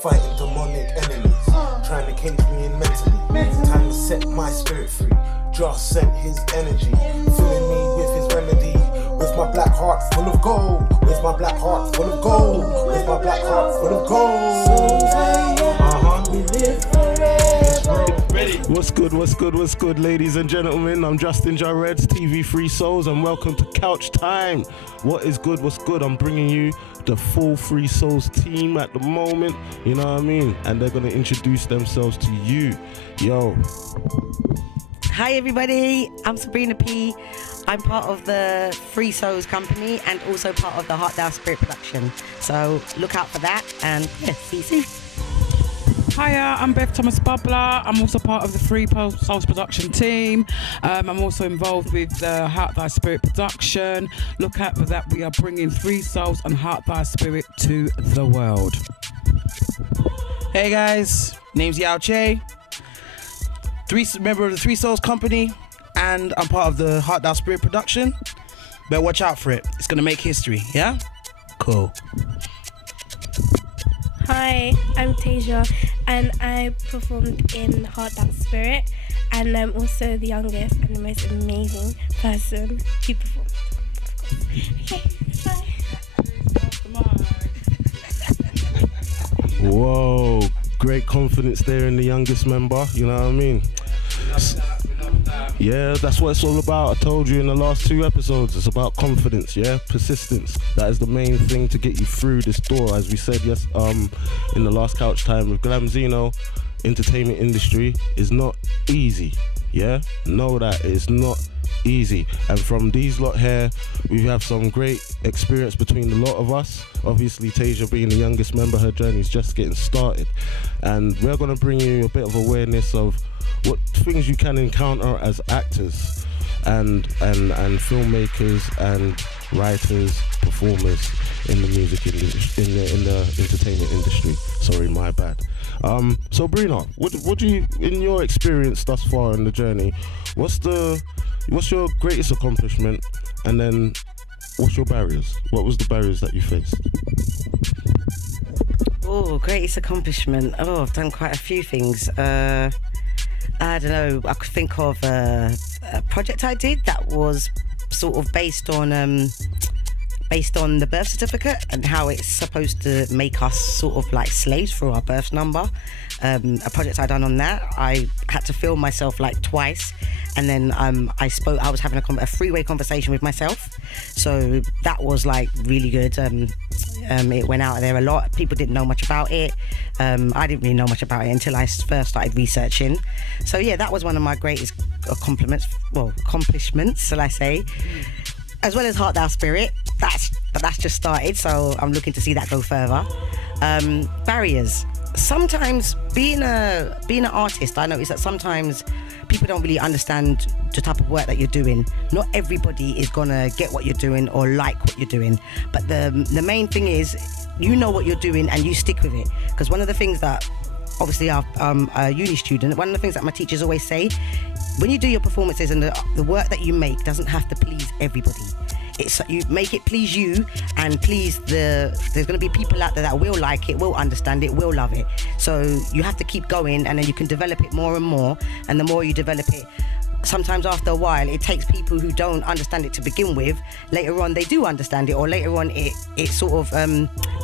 fighting demonic enemies, trying to cage me in mentally. Time to set my spirit free. Just sent his energy, filling me with his remedy. With my black heart full of gold. With my black heart full of gold. With my black heart full of gold. We live forever. Ready. What's good, ladies and gentlemen? I'm Justin Redz, TV Free Souls, and welcome to Couch Time. What's good? I'm bringing you the full Free Souls team at the moment, you know what I mean? And they're gonna introduce themselves to you. Yo. Hi everybody, I'm Sabrina P. I'm part of the Free Souls company and also part of the Heart Thou Spirit production. So look out for that and yeah, see you soon. Hiya, I'm Beth Thomas Bubbla. I'm also part of the Free Souls production team. I'm also involved with the Heart Thy Spirit production. Look out for that. We are bringing Free Souls and Heart Thy Spirit to the world. Hey guys, name's Kyei. Member of the Three Souls company, and I'm part of the Heart Thou Spirit production. Better watch out for it. It's gonna make history, yeah? Cool. Hi, I'm Taylah and I performed in Heart Thou Spirit, and I'm also the youngest and the most amazing person who performed. Okay, bye. Whoa, great confidence there in the youngest member, you know what I mean? Yeah, that's what it's all about. I told you in the last 2 episodes, it's about confidence, yeah? Persistence. That is the main thing to get you through this door. As we said, yes, in the last Couch Time with Glamzino, entertainment industry is not easy, yeah? Know that it's not easy. And from these lot here, we have some great experience between the lot of us. Obviously, Taylah being the youngest member, her journey's just getting started. And we're gonna bring you a bit of awareness of what things you can encounter as actors and filmmakers and writers, performers in the music industry, in the entertainment industry. Sorry, my bad. So Sabrina, what do you, in your experience thus far in the journey, what's your greatest accomplishment, and then what's your barriers? What was the barriers that you faced? Oh, greatest accomplishment. Oh, I've done quite a few things. I don't know, I could think of a project I did that was sort of based on the birth certificate and how it's supposed to make us sort of like slaves for our birth number. A project I done on that, I had to film myself like twice, and then I was having a three-way conversation with myself, so that was like really good. It went out there a lot. People didn't know much about it. I didn't really know much about it until I first started researching. So yeah, that was one of my greatest accomplishments, shall I say. As well as Heart Thou Spirit, that's just started, so I'm looking to see that go further. Barriers. Sometimes being an artist, I notice that sometimes people don't really understand the type of work that you're doing. Not everybody is gonna get what you're doing or like what you're doing, but the main thing is you know what you're doing and you stick with it. Because one of the things that, obviously I'm a uni student, one of the things that my teachers always say, when you do your performances and the work that you make doesn't have to please everybody. You make it please you and please there's going to be people out there that will like it, will understand it, will love it. So you have to keep going, and then you can develop it more and more, and the more you develop it, sometimes after a while it takes people who don't understand it to begin with, later on they do understand it, or later on it sort of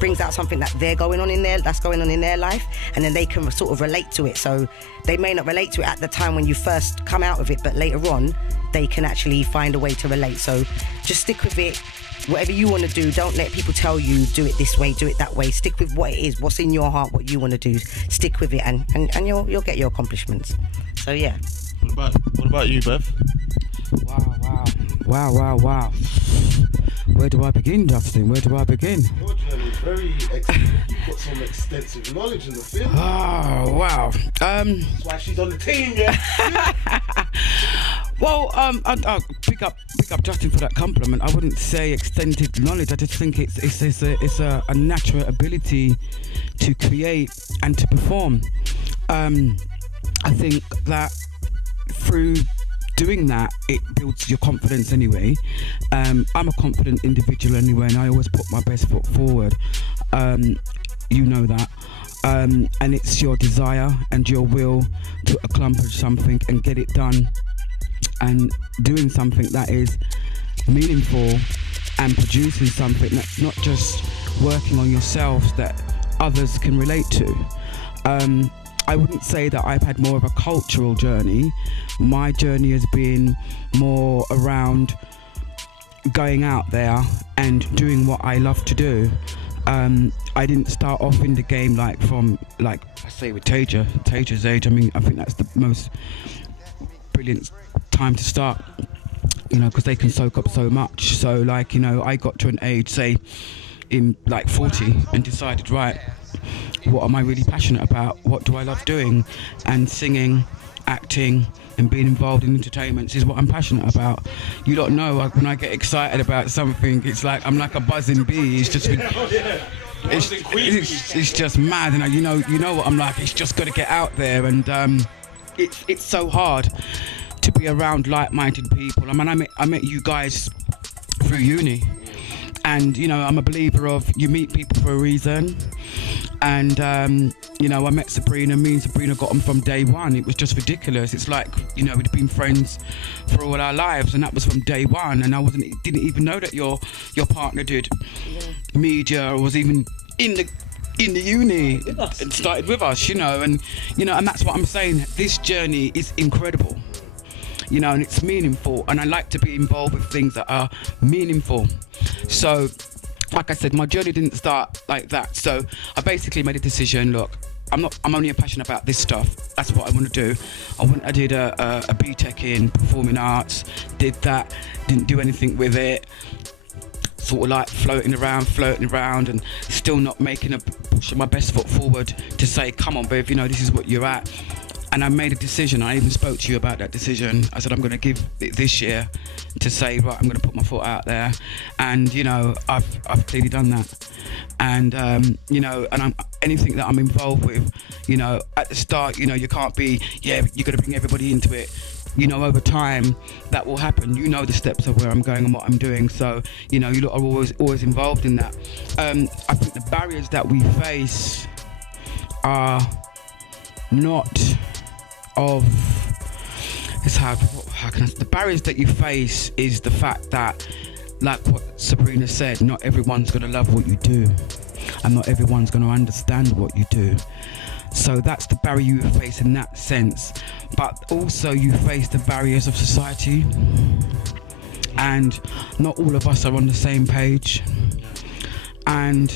brings out something that's going on in their life, and then they can sort of relate to it. So they may not relate to it at the time when you first come out of it, but later on they can actually find a way to relate. So just stick with it. Whatever you want to do, don't let people tell you do it this way, do it that way. Stick with what it is, what's in your heart, what you want to do. Stick with it, and you'll get your accomplishments. So yeah. What about you, Beth? Wow. Where do I begin, Justin? Where do I begin? Your journey is very extensive. You've got some extensive knowledge in the field. Oh, wow. That's why she's on the team, yeah? Well, I'll pick up Justin for that compliment. I wouldn't say extensive knowledge. I just think it's a natural ability to create and to perform. I think that through doing that, it builds your confidence anyway. I'm a confident individual anyway, and I always put my best foot forward. You know that. and it's your desire and your will to accomplish something and get it done, and doing something that is meaningful and producing something that's not just working on yourselves, that others can relate to. I wouldn't say that I've had more of a cultural journey. My journey has been more around going out there and doing what I love to do. I didn't start off in the game like I say with Tayla's age. I mean, I think that's the most brilliant time to start, you know, because they can soak up so much. So like, you know, I got to an age, say in like 40, and decided, right, what am I really passionate about? What do I love doing? And singing, acting, and being involved in entertainments is what I'm passionate about. You don't know, when I get excited about something, it's like I'm like a buzzing bee. It's just it's just mad, and you know what I'm like. It's just got to get out there, and it's so hard to be around like-minded people. I mean, I met you guys through uni, and you know, I'm a believer of you meet people for a reason. And you know, I met Sabrina. Me and Sabrina got on from day one. It was just ridiculous. It's like, you know, we'd been friends for all our lives, and that was from day one. And I didn't even know that your partner did media, or was even in the uni and started with us, you know. And that's what I'm saying. This journey is incredible, you know, and it's meaningful. And I like to be involved with things that are meaningful. So, like I said, my journey didn't start like that. So I basically made a decision. Look, I'm only passionate about this stuff. That's what I want to do. I did a BTEC in performing arts. Did that. Didn't do anything with it. Sort of like floating around, and still not pushing my best foot forward to say, come on, babe, you know, this is what you're at. And I made a decision. I even spoke to you about that decision. I said, I'm going to give it this year to say, right, I'm going to put my foot out there. And, you know, I've clearly done that. And, you know, and anything that I'm involved with, you know, at the start, you know, you can't be, you're going to bring everybody into it. You know, over time, that will happen. You know the steps of where I'm going and what I'm doing. So, you know, you lot are always involved in that. I think the barriers that we face are not of the barriers that you face is the fact that, like what Sabrina said, not everyone's going to love what you do, and not everyone's going to understand what you do. So that's the barrier you face in that sense. But also you face the barriers of society, and not all of us are on the same page, and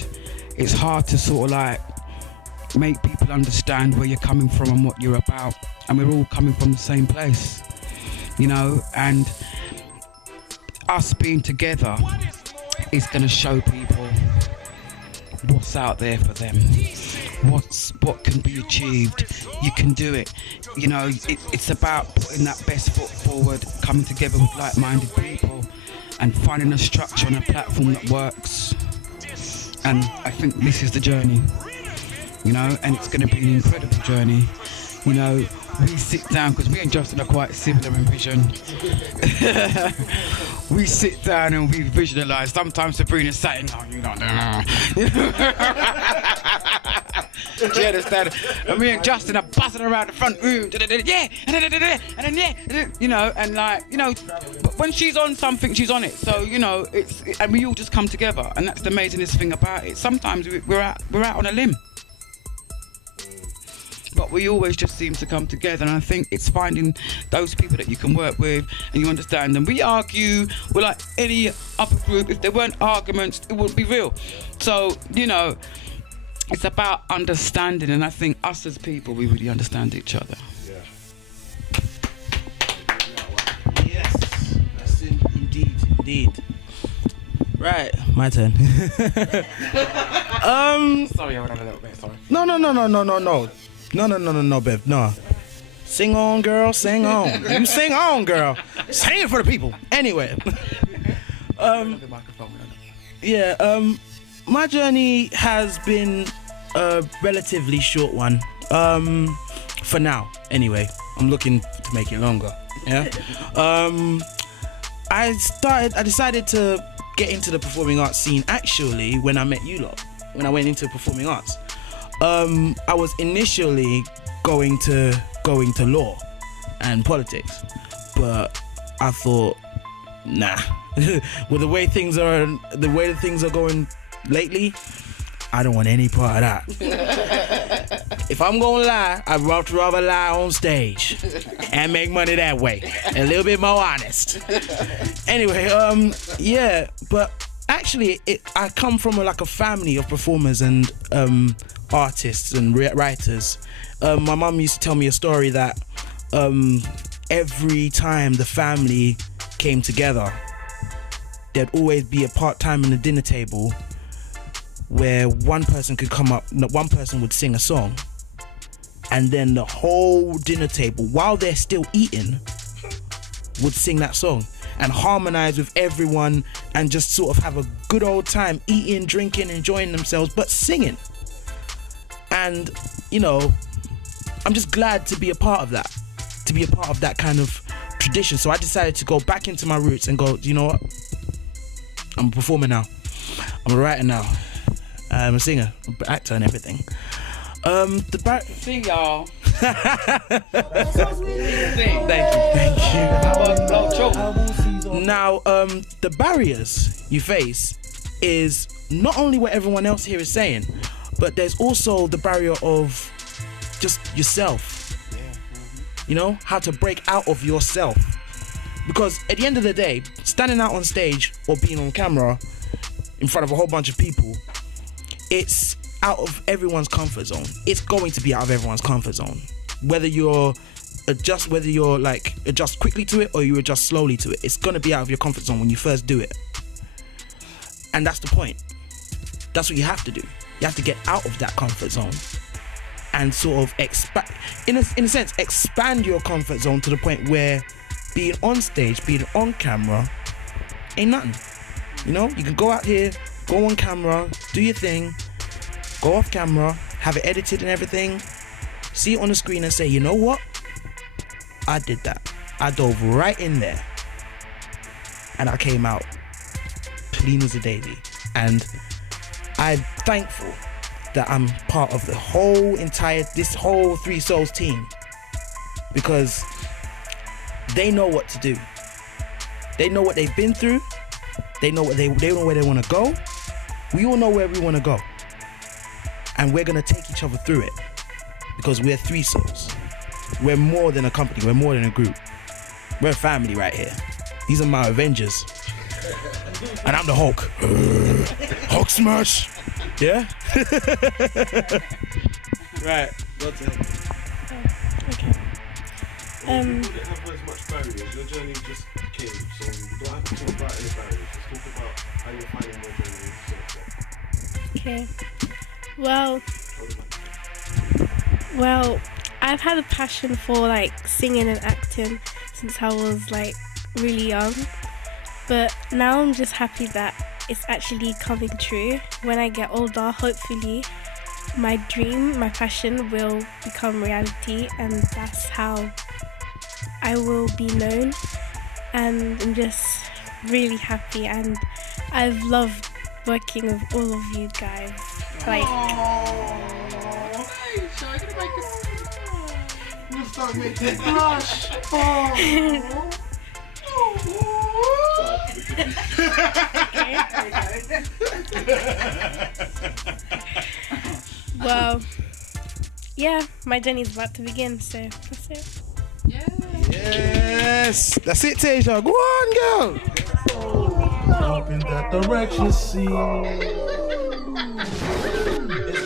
it's hard to sort of like make people understand where you're coming from and what you're about. And we're all coming from the same place, you know, and us being together is going to show people what's out there for them, what can be achieved. You can do it, you know. It's about putting that best foot forward, coming together with like-minded people, and finding a structure and a platform that works. And I think this is the journey, you know, and it's going to be an incredible journey. You know, we sit down, because me and Justin are quite similar in vision. We sit down and we visualise. Sometimes Sabrina's saying, no, you don't know. Do you understand? And me and Justin are buzzing around the front room. Yeah, and then yeah, you know, and like, you know, but when she's on something, she's on it. So, you know, and we all just come together, and that's the amazingest thing about it. Sometimes we're out on a limb, but we always just seem to come together. And I think it's finding those people that you can work with and you understand them. We argue, we're like any other group. If there weren't arguments, it wouldn't be real. So, you know, it's about understanding, and I think us as people, we really understand each other. Yes, that's indeed. Right, my turn. Sorry, I went on a little bit, sorry. No, Bev, no. Sing on, girl, sing on. You sing on, girl. Sing it for the people. Anyway. My journey has been a relatively short one. For now, anyway. I'm looking to make it longer. Yeah. I decided to get into the performing arts scene actually when I met you lot. When I went into performing arts. I was initially going to law and politics, but I thought, nah. With the way things are going lately, I don't want any part of that. If I'm gonna lie, I'd rather lie on stage and make money that way. A little bit more honest. Anyway, yeah, but actually, I come from a family of performers and artists and writers. My mum used to tell me a story that every time the family came together, there'd always be a part-time in the dinner table where one person would sing a song, and then the whole dinner table, while they're still eating, would sing that song and harmonize with everyone and just sort of have a good old time eating, drinking, enjoying themselves, but singing. And, you know, I'm just glad to be a part of that, kind of tradition. So I decided to go back into my roots and go, you know what? I'm a performer now. I'm a writer now. I'm a singer, actor and everything. Sing, y'all. Thank you. Now, the barriers you face is not only what everyone else here is saying, but there's also the barrier of just yourself. You know, how to break out of yourself. Because at the end of the day, standing out on stage or being on camera in front of a whole bunch of people, it's out of everyone's comfort zone. It's going to be out of everyone's comfort zone. Whether you adjust quickly to it or you adjust slowly to it, it's going to be out of your comfort zone when you first do it. And that's the point. That's what you have to do. You have to get out of that comfort zone and sort of expand your comfort zone to the point where being on stage, being on camera ain't nothing. You know, you can go out here, go on camera, do your thing, go off camera, have it edited and everything, see it on the screen and say, you know what? I did that. I dove right in there and I came out clean as a daisy. And I'm thankful that I'm part of this whole Three Souls team, because they know what to do. They know what they've been through. They know where they want to go. We all know where we want to go. And we're going to take each other through it, because we're Three Souls. We're more than a company. We're more than a group. We're a family right here. These are my Avengers. And I'm the Hulk. Hulk smash. Yeah? Right. What's it? Okay. You didn't have as much barriers. Your journey just came, so you don't have to talk about any barriers. Just talk about how you're finding your journey so far. Okay. Well, I've had a passion for singing and acting since I was really young, but now I'm just happy that it's actually coming true. When I get older, hopefully my dream, my passion will become reality, and that's how I will be known. And I'm just really happy, and I've loved working with all of you guys. Start making it blush. Well, yeah, my journey's about to begin, so that's it. Yes, that's it, Taylah. Go on, girl. Up in that direction, see. It's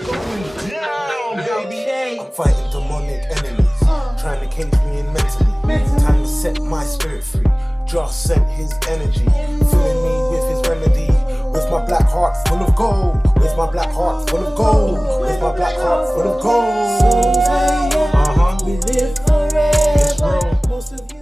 going down, baby. I'm fighting demonic enemies, trying to cage me in mentally. Time to set my spirit free. Just sent his energy, filling me with his remedy. With my black heart full of gold. With my black heart full of gold. With my black heart full of gold. We live forever. Most of you